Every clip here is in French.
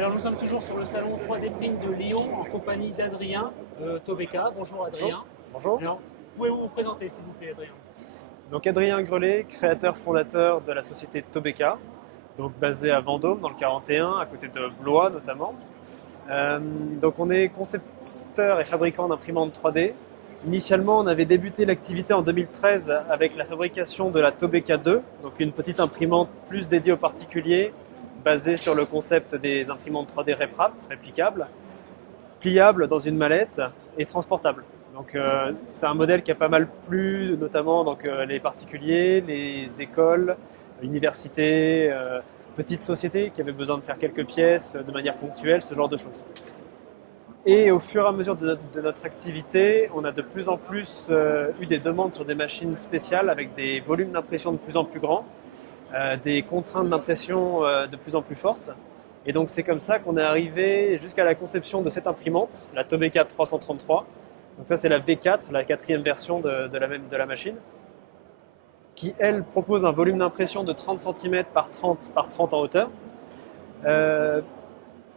Alors nous sommes toujours sur le salon 3D Print de Lyon en compagnie d'Adrien Tobeka. Bonjour Adrien. Bonjour. Alors, pouvez-vous vous présenter s'il vous plaît Adrien? Donc Adrien Grelet, créateur fondateur de la société Tobeka, donc basée à Vendôme dans le 41, à côté de Blois notamment. Donc on est concepteur et fabricant d'imprimantes 3D. Initialement, on avait débuté l'activité en 2013 avec la fabrication de la Tobeka 2, donc une petite imprimante plus dédiée aux particuliers, basée sur le concept des imprimantes 3D RepRap, réplicables, pliables dans une mallette et transportables. Donc c'est un modèle qui a pas mal plu, notamment donc, les particuliers, les écoles, universités, petites sociétés qui avaient besoin de faire quelques pièces de manière ponctuelle, ce genre de choses. Et au fur et à mesure de notre activité, on a de plus en plus eu des demandes sur des machines spéciales avec des volumes d'impression de plus en plus grands, des contraintes d'impression de plus en plus fortes. Et donc c'est comme ça qu'on est arrivé jusqu'à la conception de cette imprimante, la Tobeka 333. Donc ça c'est la V4, la quatrième version de la machine, qui elle propose un volume d'impression de 30 cm par 30 en hauteur.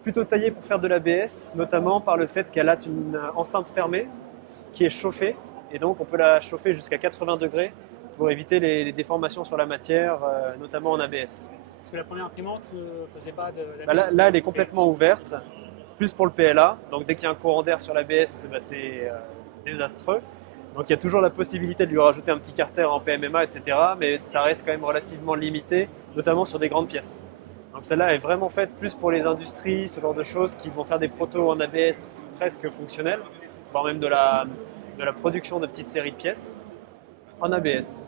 Plutôt taillée pour faire de l'ABS, notamment par le fait qu'elle a une enceinte fermée qui est chauffée, et donc on peut la chauffer jusqu'à 80 degrés pour éviter les déformations sur la matière, notamment en ABS. Parce que la première imprimante ne faisait pas d'ABS. Là, elle est complètement ouverte, plus pour le PLA, donc dès qu'il y a un courant d'air sur l'ABS, c'est désastreux. Donc il y a toujours la possibilité de lui rajouter un petit carter en PMMA, etc., mais ça reste quand même relativement limité, notamment sur des grandes pièces. Donc celle-là est vraiment faite plus pour les industries, ce genre de choses qui vont faire des protos en ABS presque fonctionnels, voire même de la production de petites séries de pièces en ABS.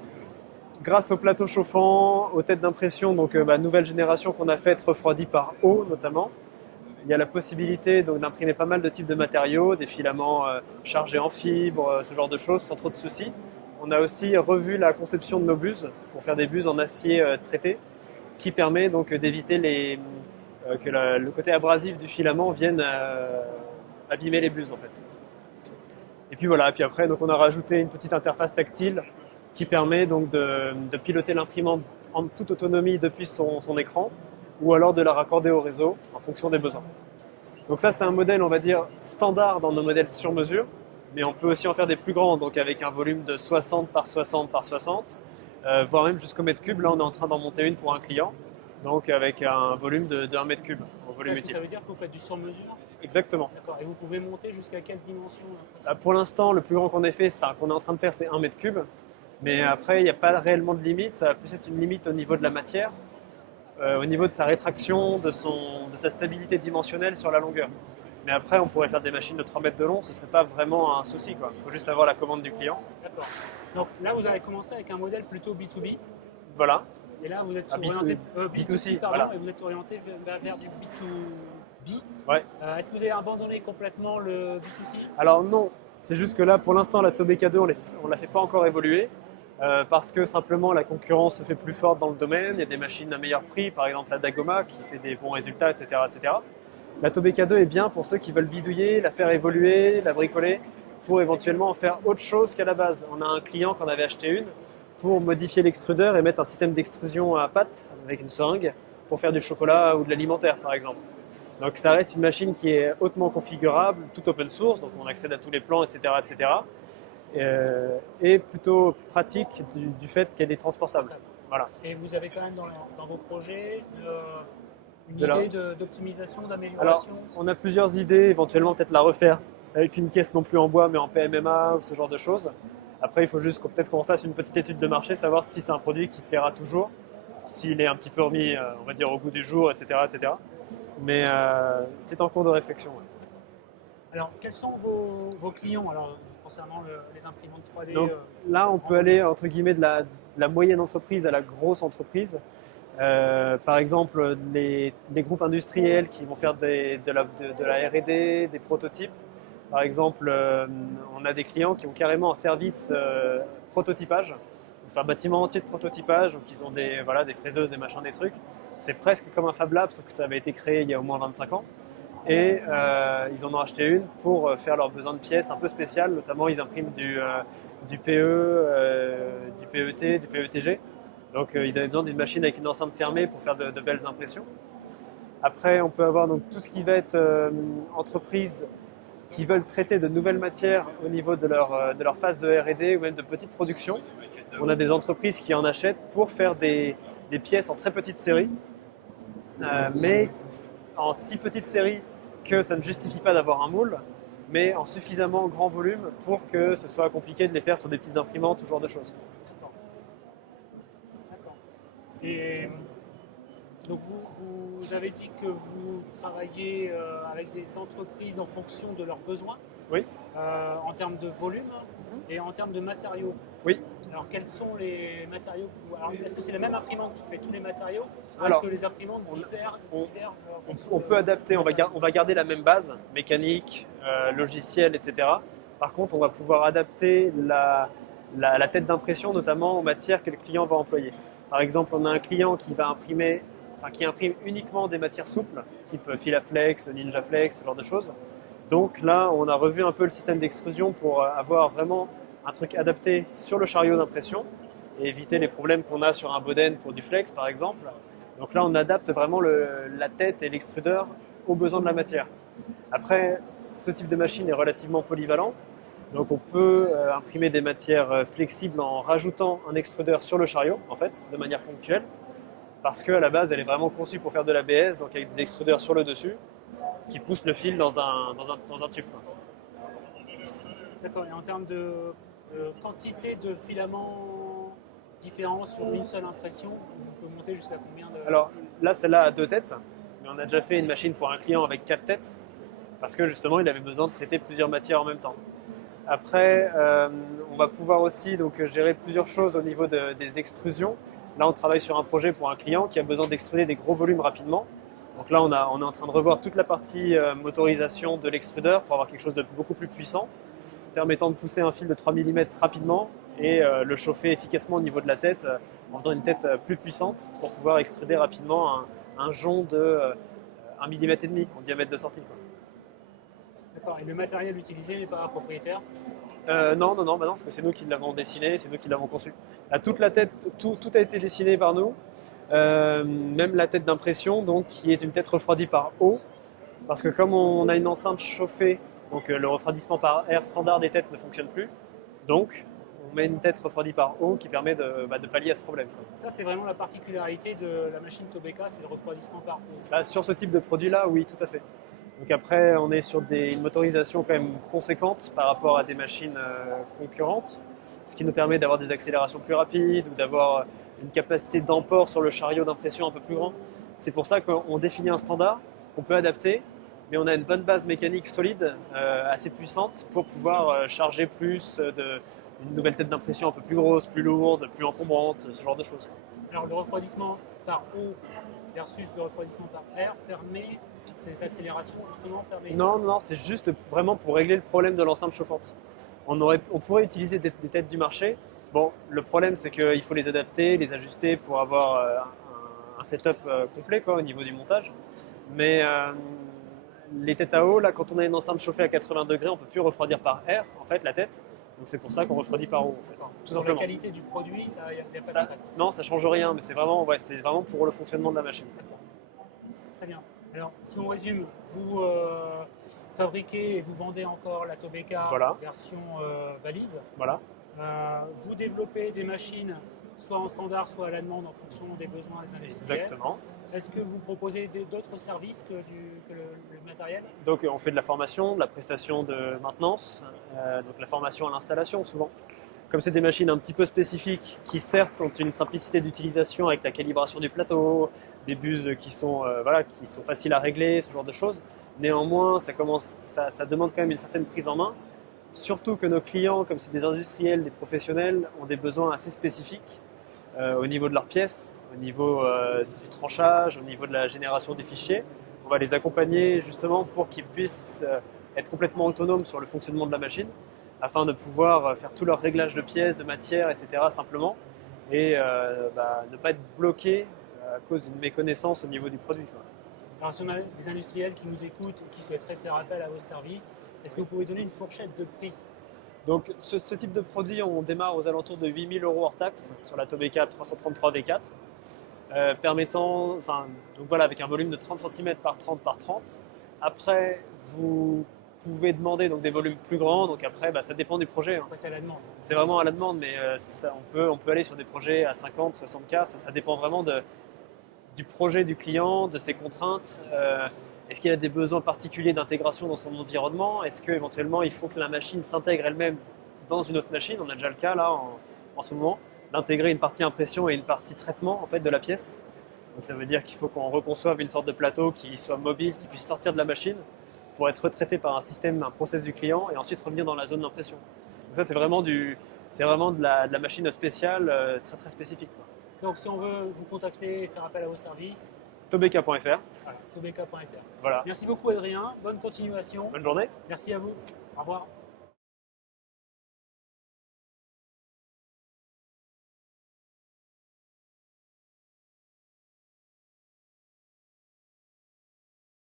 Grâce au plateau chauffant, aux têtes d'impression, donc nouvelle génération qu'on a faite refroidie par eau notamment, il y a la possibilité donc, d'imprimer pas mal de types de matériaux, des filaments chargés en fibres, ce genre de choses sans trop de soucis. On a aussi revu la conception de nos buses pour faire des buses en acier traité, qui permet donc d'éviter que le côté abrasif du filament vienne abîmer les buses en fait. Et puis voilà, puis après donc on a rajouté une petite interface tactile qui permet donc de piloter l'imprimante en toute autonomie depuis son écran ou alors de la raccorder au réseau en fonction des besoins. Donc ça c'est un modèle on va dire standard dans nos modèles sur mesure, mais on peut aussi en faire des plus grands, donc avec un volume de 60 par 60 par 60. Voire même jusqu'au mètre cube. Là, on est en train d'en monter une pour un client, donc avec un volume de 1 mètre cube. Est-ce que ça veut dire que vous faites du sur-mesure? Exactement. D'accord. Et vous pouvez monter jusqu'à quelle dimension Pour l'instant, le plus grand qu'on ait fait, qu'on est en train de faire, c'est 1 mètre cube. Mais après, il n'y a pas réellement de limite. Ça va plus être une limite au niveau de la matière, au niveau de sa rétraction, de sa stabilité dimensionnelle sur la longueur. Mais après, on pourrait faire des machines de 3 mètres de long, ce ne serait pas vraiment un souci. Il faut juste avoir la commande du client. D'accord. Donc là, vous avez commencé avec un modèle plutôt B2B. Voilà. Et là, vous êtes orienté B2C, pardon, voilà. Et vous êtes orienté vers du B2B. Ouais. Est-ce que vous avez abandonné complètement le B2C? Alors non, c'est juste que là, pour l'instant, la Tobeka 2, on ne la fait pas encore évoluer. Parce que simplement la concurrence se fait plus forte dans le domaine, il y a des machines à meilleur prix, par exemple la Dagoma qui fait des bons résultats, etc., etc. La Tobeka 2 est bien pour ceux qui veulent bidouiller, la faire évoluer, la bricoler, pour éventuellement en faire autre chose qu'à la base. On a un client qui en avait acheté une pour modifier l'extrudeur et mettre un système d'extrusion à pâte avec une seringue pour faire du chocolat ou de l'alimentaire par exemple. Donc ça reste une machine qui est hautement configurable, tout open source, donc on accède à tous les plans, etc., etc. Et plutôt pratique du fait qu'elle est transportable. Voilà. Et vous avez quand même dans vos projets une idée d'optimisation, d'amélioration? Alors, on a plusieurs idées, éventuellement peut-être la refaire avec une caisse non plus en bois mais en PMMA ou ce genre de choses. Après, il faut juste peut-être qu'on fasse une petite étude de marché, savoir si c'est un produit qui plaira toujours, s'il est un petit peu remis, on va dire, au goût du jour, etc., etc. Mais c'est en cours de réflexion. Ouais. Alors, quels sont vos clients concernant les imprimantes 3D? Donc, là, on peut aller entre guillemets de la moyenne entreprise à la grosse entreprise. Par exemple, les groupes industriels qui vont faire de la R&D, des prototypes. Par exemple, on a des clients qui ont carrément un service prototypage. C'est un bâtiment entier de prototypage, donc ils ont des fraiseuses, des machins, des trucs. C'est presque comme un Fab Lab, sauf que ça avait été créé il y a au moins 25 ans. Et ils en ont acheté une pour faire leurs besoins de pièces un peu spéciales. Notamment, ils impriment du PE, du PET, du PETG. Donc, ils avaient besoin d'une machine avec une enceinte fermée pour faire de belles impressions. Après, on peut avoir donc tout ce qui va être entreprises qui veulent traiter de nouvelles matières au niveau de leur phase de R&D ou même de petite production. On a des entreprises qui en achètent pour faire des pièces en très petite série, mais en si petite série que ça ne justifie pas d'avoir un moule, mais en suffisamment grand volume pour que ce soit compliqué de les faire sur des petites imprimantes, ce genre de choses. D'accord. D'accord. Et donc vous avez dit que vous travaillez avec des entreprises en fonction de leurs besoins, Oui. En termes de volume et en termes de matériaux. Oui. Alors quels sont les matériaux est-ce que c'est la même imprimante qui fait tous les matériaux ou Alors, est-ce que les imprimantes divergent en fonction on peut adapter, on va garder la même base, mécanique, logiciel, etc. Par contre, on va pouvoir adapter la tête d'impression, notamment aux matières que le client va employer. Par exemple, on a un client qui imprime uniquement des matières souples, type Filaflex, Ninjaflex, ce genre de choses. Donc là, on a revu un peu le système d'extrusion pour avoir vraiment un truc adapté sur le chariot d'impression et éviter les problèmes qu'on a sur un Boden pour du flex, par exemple. Donc là, on adapte vraiment la tête et l'extrudeur aux besoins de la matière. Après, ce type de machine est relativement polyvalent. Donc on peut imprimer des matières flexibles en rajoutant un extrudeur sur le chariot, en fait, de manière ponctuelle. Parce qu'à la base, elle est vraiment conçue pour faire de l'ABS, donc avec des extrudeurs sur le dessus, qui poussent le fil dans un tube. D'accord, et en termes de quantité de filaments différents sur une seule impression, on peut monter jusqu'à combien de... Alors là, celle-là a 2 têtes, mais on a déjà fait une machine pour un client avec 4 têtes, parce que justement, il avait besoin de traiter plusieurs matières en même temps. Après, on va pouvoir aussi donc, gérer plusieurs choses au niveau des extrusions. Là, on travaille sur un projet pour un client qui a besoin d'extruder des gros volumes rapidement. Donc là, on est en train de revoir toute la partie motorisation de l'extrudeur pour avoir quelque chose de beaucoup plus puissant, permettant de pousser un fil de 3 mm rapidement et le chauffer efficacement au niveau de la tête en faisant une tête plus puissante pour pouvoir extruder rapidement un jonc de 1,5 mm en diamètre de sortie, quoi. D'accord, et le matériel utilisé n'est pas propriétaire? Non, parce que c'est nous qui l'avons dessiné, c'est nous qui l'avons conçu. Là, toute la tête, tout a été dessiné par nous, même la tête d'impression, donc qui est une tête refroidie par eau, parce que comme on a une enceinte chauffée, donc le refroidissement par air standard des têtes ne fonctionne plus, donc on met une tête refroidie par eau qui permet de pallier à ce problème. Ça, c'est vraiment la particularité de la machine Tobeca, c'est le refroidissement par eau. Là, sur ce type de produit-là, oui, tout à fait. Donc après, on est sur une motorisation quand même conséquente par rapport à des machines concurrentes, ce qui nous permet d'avoir des accélérations plus rapides ou d'avoir une capacité d'emport sur le chariot d'impression un peu plus grand. C'est pour ça qu'on définit un standard qu'on peut adapter, mais on a une bonne base mécanique solide, assez puissante pour pouvoir charger plus une nouvelle tête d'impression un peu plus grosse, plus lourde, plus encombrante, ce genre de choses. Alors le refroidissement par eau versus le refroidissement par air permet ces accélérations justement permet... Non, c'est juste vraiment pour régler le problème de l'enceinte chauffante. On pourrait utiliser des têtes du marché. Bon, le problème c'est qu'il faut les adapter, les ajuster pour avoir un setup complet quoi, au niveau du montage. Mais les têtes à eau, là, quand on a une enceinte chauffée à 80 degrés, on ne peut plus refroidir par air en fait la tête. Donc c'est pour ça qu'on refroidit par eau. En fait, tout Sur simplement. la qualité du produit, il n'y a pas d'impact. Non, ça ne change rien, mais c'est vraiment pour le fonctionnement de la machine. Très bien. Alors, si on résume, vous fabriquez et vous vendez encore la Tobeca version valise. Voilà. Vous développez des machines soit en standard, soit à la demande en fonction des besoins des industriels. Exactement. Est-ce que vous proposez d'autres services que le matériel? Donc on fait de la formation, de la prestation de maintenance, donc la formation à l'installation souvent. Comme c'est des machines un petit peu spécifiques qui certes ont une simplicité d'utilisation avec la calibration du plateau, des buses qui sont faciles à régler, ce genre de choses, néanmoins ça demande quand même une certaine prise en main. Surtout que nos clients, comme c'est des industriels, des professionnels, ont des besoins assez spécifiques au niveau de leurs pièces, au niveau du tranchage, au niveau de la génération des fichiers. On va les accompagner justement pour qu'ils puissent être complètement autonomes sur le fonctionnement de la machine, afin de pouvoir faire tous leurs réglages de pièces, de matières, etc. simplement, et ne pas être bloqués à cause d'une méconnaissance au niveau du produit, quoi. Alors si on a des industriels qui nous écoutent ou qui souhaiteraient faire appel à vos services, est-ce que vous pouvez donner une fourchette de prix? Donc ce type de produit, on démarre aux alentours de 8 000 € hors taxe sur la Tobeca 333 V4. permettant, donc voilà, avec un volume de 30 cm par 30 par 30. Après, vous pouvez demander donc des volumes plus grands, donc après, ça dépend du projet. Après, c'est à la demande. C'est vraiment à la demande, mais on peut aller sur des projets à 50, 60K, ça dépend vraiment du projet du client, de ses contraintes. Est-ce qu'il a des besoins particuliers d'intégration dans son environnement? Est-ce qu'éventuellement il faut que la machine s'intègre elle-même dans une autre machine? On a déjà le cas là en ce moment, d'intégrer une partie impression et une partie traitement en fait, de la pièce. Donc ça veut dire qu'il faut qu'on reconçoive une sorte de plateau qui soit mobile, qui puisse sortir de la machine pour être retraité par un système, un process du client et ensuite revenir dans la zone d'impression. Donc ça c'est vraiment de la machine spéciale très très spécifique, quoi. Donc si on veut vous contacter, faire appel à vos services, Tobeka.fr. voilà, tobeka.fr. Voilà. Merci beaucoup Adrien, bonne continuation. Bonne journée. Merci à vous. Au revoir.